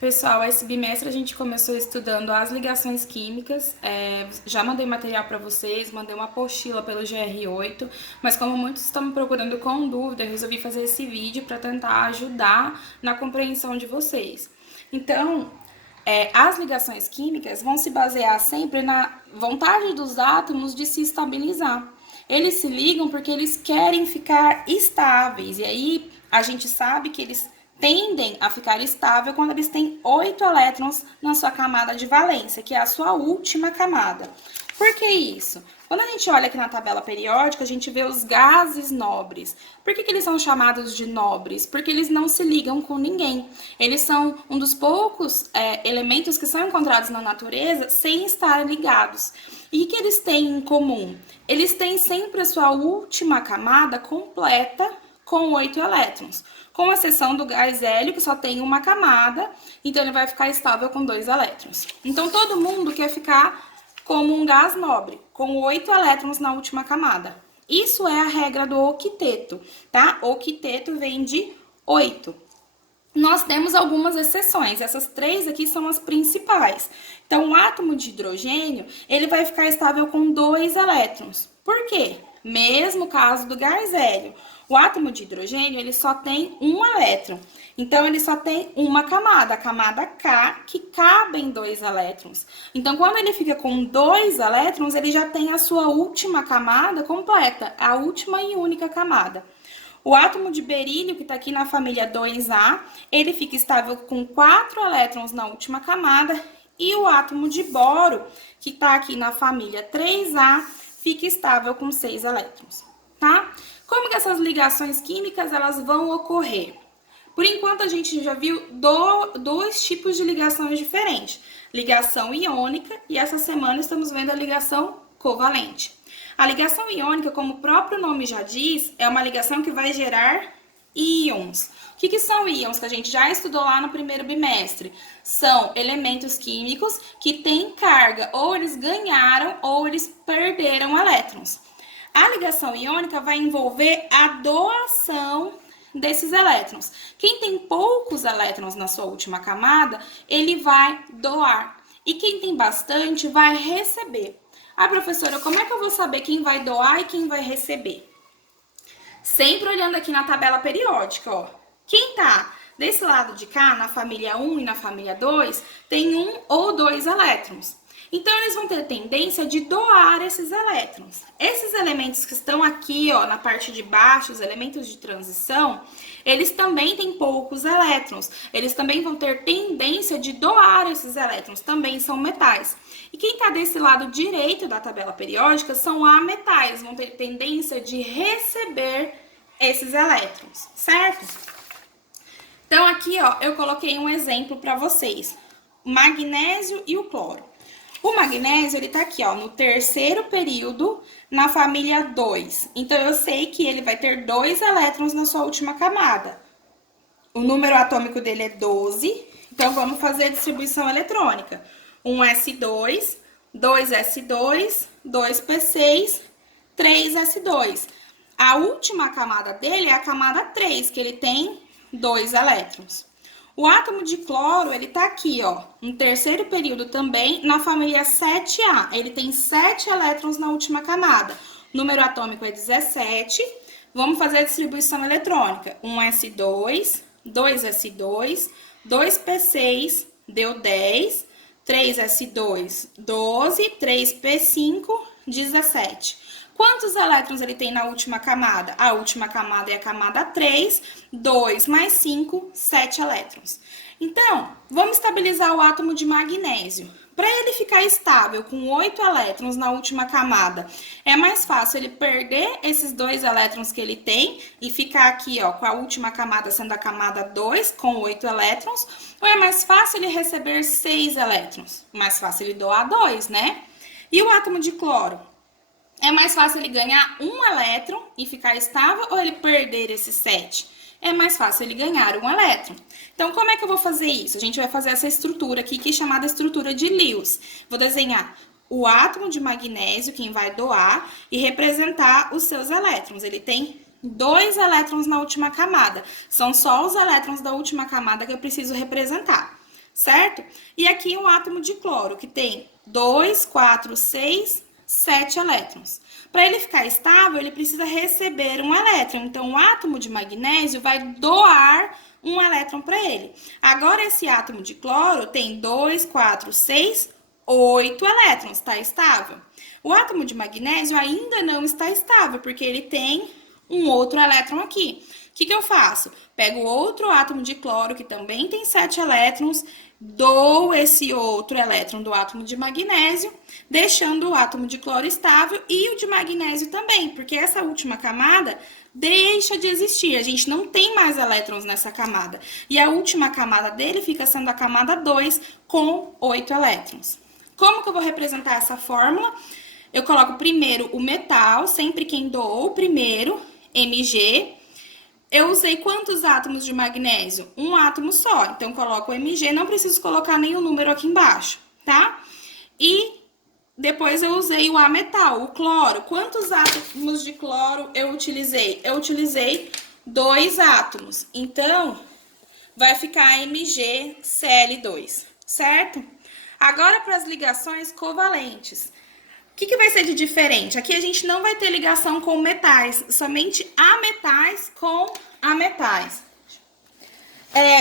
Pessoal, esse bimestre a gente começou estudando as ligações químicas. Já mandei material para vocês, mandei uma apostila pelo GR8, mas como muitos estão me procurando com dúvida, eu resolvi fazer esse vídeo para tentar ajudar na compreensão de vocês. Então, as ligações químicas vão se basear sempre na vontade dos átomos de se estabilizar. Eles se ligam porque eles querem ficar estáveis, e aí a gente sabe que eles tendem a ficar estável quando eles têm 8 elétrons na sua camada de valência, que é a sua última camada. Por que isso? Quando a gente olha aqui na tabela periódica, a gente vê os gases nobres. Por que eles são chamados de nobres? Porque eles não se ligam com ninguém. Eles são um dos poucos elementos que são encontrados na natureza sem estar ligados. E o que eles têm em comum? Eles têm sempre a sua última camada completa com 8 elétrons, com exceção do gás hélio, que só tem uma camada, então ele vai ficar estável com 2 elétrons. Então todo mundo quer ficar como um gás nobre, com 8 elétrons na última camada. Isso é a regra do octeto, tá? Octeto vem de 8. Nós temos algumas exceções, essas 3 aqui são as principais. Então, o átomo de hidrogênio, ele vai ficar estável com 2 elétrons. Por quê? Mesmo caso do gás hélio. O átomo de hidrogênio, ele só tem um elétron. Então, ele só tem uma camada, a camada K, que cabe em 2 elétrons. Então, quando ele fica com 2 elétrons, ele já tem a sua última camada completa, a última e única camada. O átomo de berílio, que está aqui na família 2A, ele fica estável com 4 elétrons na última camada. E o átomo de boro, que está aqui na família 3A, fica estável com 6 elétrons, tá? Como que essas ligações químicas elas vão ocorrer? Por enquanto, a gente já viu dois tipos de ligações diferentes. Ligação iônica e essa semana estamos vendo a ligação covalente. A ligação iônica, como o próprio nome já diz, é uma ligação que vai gerar íons. O que são íons que a gente já estudou lá no primeiro bimestre? São elementos químicos que têm carga, ou eles ganharam ou eles perderam elétrons. A ligação iônica vai envolver a doação desses elétrons. Quem tem poucos elétrons na sua última camada, ele vai doar. E quem tem bastante vai receber. Ah, professora, como é que eu vou saber quem vai doar e quem vai receber? Sempre olhando aqui na tabela periódica, ó. Quem tá desse lado de cá, na família 1 e na família 2, tem 1 ou 2 elétrons. Então, eles vão ter tendência de doar esses elétrons. Esses elementos que estão aqui, ó, na parte de baixo, os elementos de transição, eles também têm poucos elétrons. Eles também vão ter tendência de doar esses elétrons, também são metais. E quem está desse lado direito da tabela periódica são ametais, vão ter tendência de receber esses elétrons, certo? Então, aqui, ó, eu coloquei um exemplo para vocês. O magnésio e o cloro. O magnésio, ele tá aqui, ó, no terceiro período, na família 2. Então, eu sei que ele vai ter 2 elétrons na sua última camada. O número atômico dele é 12. Então, vamos fazer a distribuição eletrônica. 1s2, 2s2, 2p6, 3s2. A última camada dele é a camada 3, que ele tem 2 elétrons. O átomo de cloro, ele tá aqui, ó, no terceiro período também, na família 7A. Ele tem 7 elétrons na última camada. O número atômico é 17. Vamos fazer a distribuição eletrônica. 1s2, 2s2, 2p6, deu 10. 3s2, 12, 3p5, 17. Quantos elétrons ele tem na última camada? A última camada é a camada 3, 2 mais 5, 7 elétrons. Então, vamos estabilizar o átomo de magnésio. Para ele ficar estável com 8 elétrons na última camada, é mais fácil ele perder esses 2 elétrons que ele tem e ficar aqui, ó, com a última camada sendo a camada 2, com 8 elétrons, ou é mais fácil ele receber 6 elétrons? Mais fácil ele doar 2, né? E o átomo de cloro? É mais fácil ele ganhar 1 elétron e ficar estável ou ele perder esses 7? É mais fácil ele ganhar 1 elétron. Então, como é que eu vou fazer isso? A gente vai fazer essa estrutura aqui, que é chamada estrutura de Lewis. Vou desenhar o átomo de magnésio, quem vai doar, e representar os seus elétrons. Ele tem 2 elétrons na última camada. São só os elétrons da última camada que eu preciso representar. certo? E aqui um átomo de cloro, que tem 2, 4, 6, 7 elétrons. Para ele ficar estável, ele precisa receber um elétron. Então, o átomo de magnésio vai doar um elétron para ele. Agora, esse átomo de cloro tem 2, 4, 6, 8 elétrons, está estável. O átomo de magnésio ainda não está estável, porque ele tem um outro elétron aqui. O que eu faço? Pego outro átomo de cloro, que também tem 7 elétrons, dou esse outro elétron do átomo de magnésio, deixando o átomo de cloro estável e o de magnésio também, porque essa última camada deixa de existir. A gente não tem mais elétrons nessa camada. E a última camada dele fica sendo a camada 2, com 8 elétrons. Como que eu vou representar essa fórmula? Eu coloco primeiro o metal, sempre quem doou primeiro, Mg. Eu usei quantos átomos de magnésio? Um átomo só. Então, coloco o Mg, não preciso colocar nenhum número aqui embaixo, tá? E depois eu usei o A metal, o cloro. Quantos átomos de cloro eu utilizei? Eu utilizei 2 átomos. Então, vai ficar MgCl2, certo? Agora, para as ligações covalentes. O que vai ser de diferente? Aqui a gente não vai ter ligação com metais, somente ametais com ametais.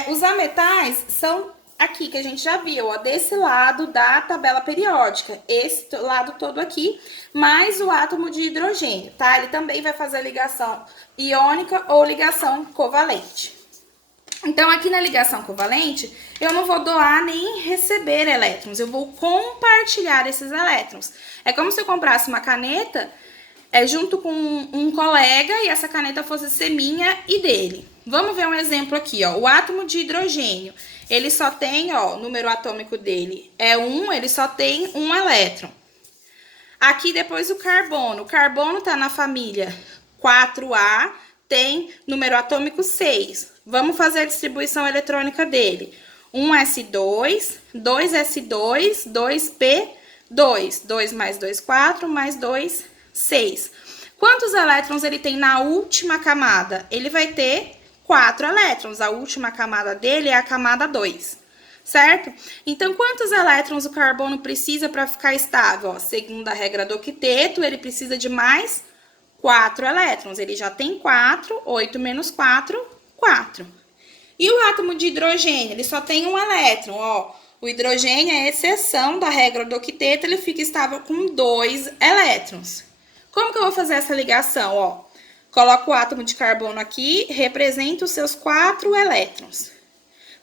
Os ametais são aqui, que a gente já viu, ó, desse lado da tabela periódica. Esse lado todo aqui, mais o átomo de hidrogênio, tá? Ele também vai fazer ligação iônica ou ligação covalente. Então, aqui na ligação covalente, eu não vou doar nem receber elétrons, eu vou compartilhar esses elétrons. É como se eu comprasse uma caneta junto com um colega e essa caneta fosse ser minha e dele. Vamos ver um exemplo aqui, ó. O átomo de hidrogênio, ele só tem, ó, o número atômico dele é 1, ele só tem um elétron. Aqui depois o carbono tá na família 4A, tem número atômico 6. Vamos fazer a distribuição eletrônica dele. 1s2, 2s2, 2p2. 2 mais 2, 4, mais 2, 6. Quantos elétrons ele tem na última camada? Ele vai ter 4 elétrons. A última camada dele é a camada 2, certo? Então, quantos elétrons o carbono precisa para ficar estável? Ó, segundo a regra do octeto, ele precisa de mais 4 elétrons. Ele já tem 4, 8 menos 4, 4. E o átomo de hidrogênio, ele só tem um elétron, ó. O hidrogênio é exceção da regra do octeto, ele fica estável com 2 elétrons. Como que eu vou fazer essa ligação, ó? Coloco o átomo de carbono aqui, representa os seus 4 elétrons.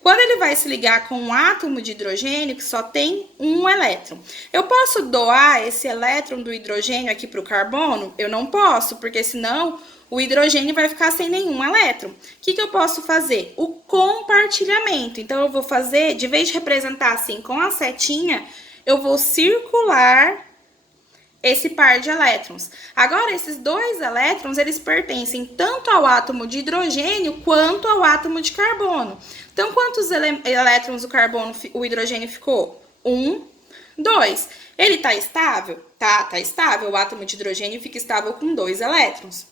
Quando ele vai se ligar com um átomo de hidrogênio, que só tem um elétron, eu posso doar esse elétron do hidrogênio aqui para o carbono? Eu não posso, porque senão o hidrogênio vai ficar sem nenhum elétron. O que eu posso fazer? O compartilhamento. Então, eu vou fazer, de vez de representar assim com a setinha, eu vou circular esse par de elétrons. Agora, esses 2 elétrons, eles pertencem tanto ao átomo de hidrogênio quanto ao átomo de carbono. Então, quantos elétrons o hidrogênio ficou? 1, 2. Ele tá estável? Tá estável. O átomo de hidrogênio fica estável com 2 elétrons.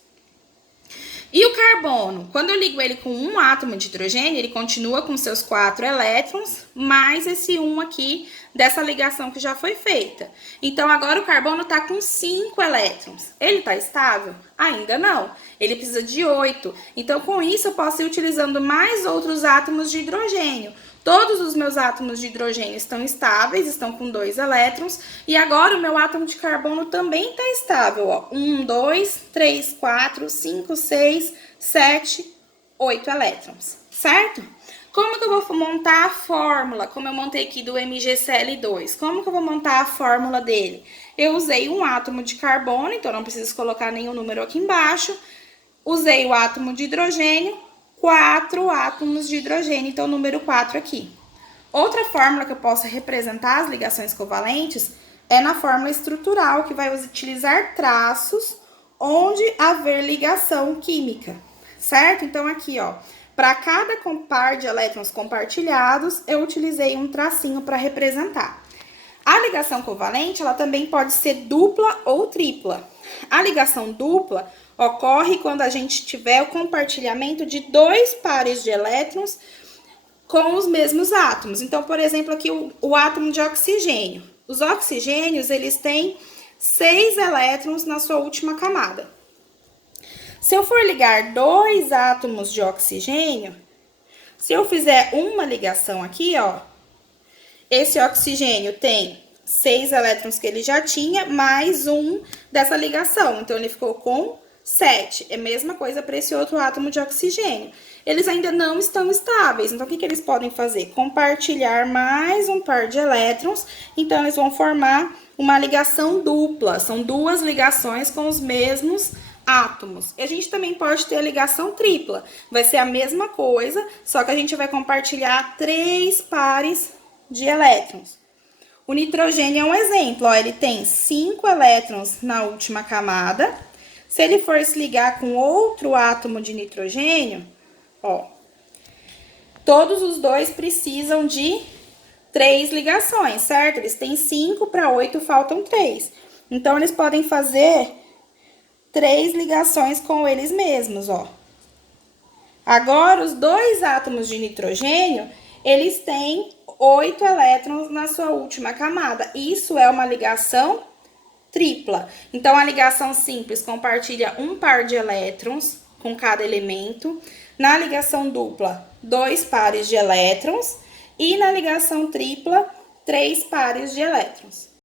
E o carbono? Quando eu ligo ele com um átomo de hidrogênio, ele continua com seus 4 elétrons, mais esse 1 aqui dessa ligação que já foi feita. Então, agora o carbono está com 5 elétrons. Ele está estável? Ainda não. Ele precisa de 8. Então, com isso, eu posso ir utilizando mais outros átomos de hidrogênio. Todos os meus átomos de hidrogênio estão estáveis, estão com 2 elétrons. E agora o meu átomo de carbono também está estável, ó. 1, 2, 3, 4, 5, 6, 7, 8 elétrons, certo? Como que eu vou montar a fórmula? Como eu montei aqui do MgCl2. Como que eu vou montar a fórmula dele? Eu usei um átomo de carbono, então não preciso colocar nenhum número aqui embaixo. Usei o átomo de hidrogênio, 4 átomos de hidrogênio, então número 4 aqui. Outra fórmula que eu posso representar as ligações covalentes é na fórmula estrutural, que vai utilizar traços onde haver ligação química, certo? Então, aqui, ó, para cada par de elétrons compartilhados, eu utilizei um tracinho para representar. A ligação covalente, ela também pode ser dupla ou tripla. A ligação dupla ocorre quando a gente tiver o compartilhamento de 2 pares de elétrons com os mesmos átomos. Então, por exemplo, aqui o átomo de oxigênio. Os oxigênios, eles têm 6 elétrons na sua última camada. Se eu for ligar 2 átomos de oxigênio, se eu fizer uma ligação aqui, ó, esse oxigênio tem 6 elétrons que ele já tinha, mais um dessa ligação. Então, ele ficou com 7. É a mesma coisa para esse outro átomo de oxigênio. Eles ainda não estão estáveis. Então, o que eles podem fazer? Compartilhar mais um par de elétrons. Então, eles vão formar uma ligação dupla. São 2 ligações com os mesmos átomos. E a gente também pode ter a ligação tripla. Vai ser a mesma coisa, só que a gente vai compartilhar 3 pares de elétrons. O nitrogênio é um exemplo, ó, ele tem 5 elétrons na última camada. Se ele for se ligar com outro átomo de nitrogênio, ó, todos os dois precisam de 3 ligações, certo? Eles têm 5 para 8, faltam 3. Então, eles podem fazer 3 ligações com eles mesmos, ó. Agora, os 2 átomos de nitrogênio, eles têm 8 elétrons na sua última camada. Isso é uma ligação tripla. Então, a ligação simples compartilha um par de elétrons com cada elemento. Na ligação dupla, 2 pares de elétrons. E na ligação tripla, 3 pares de elétrons.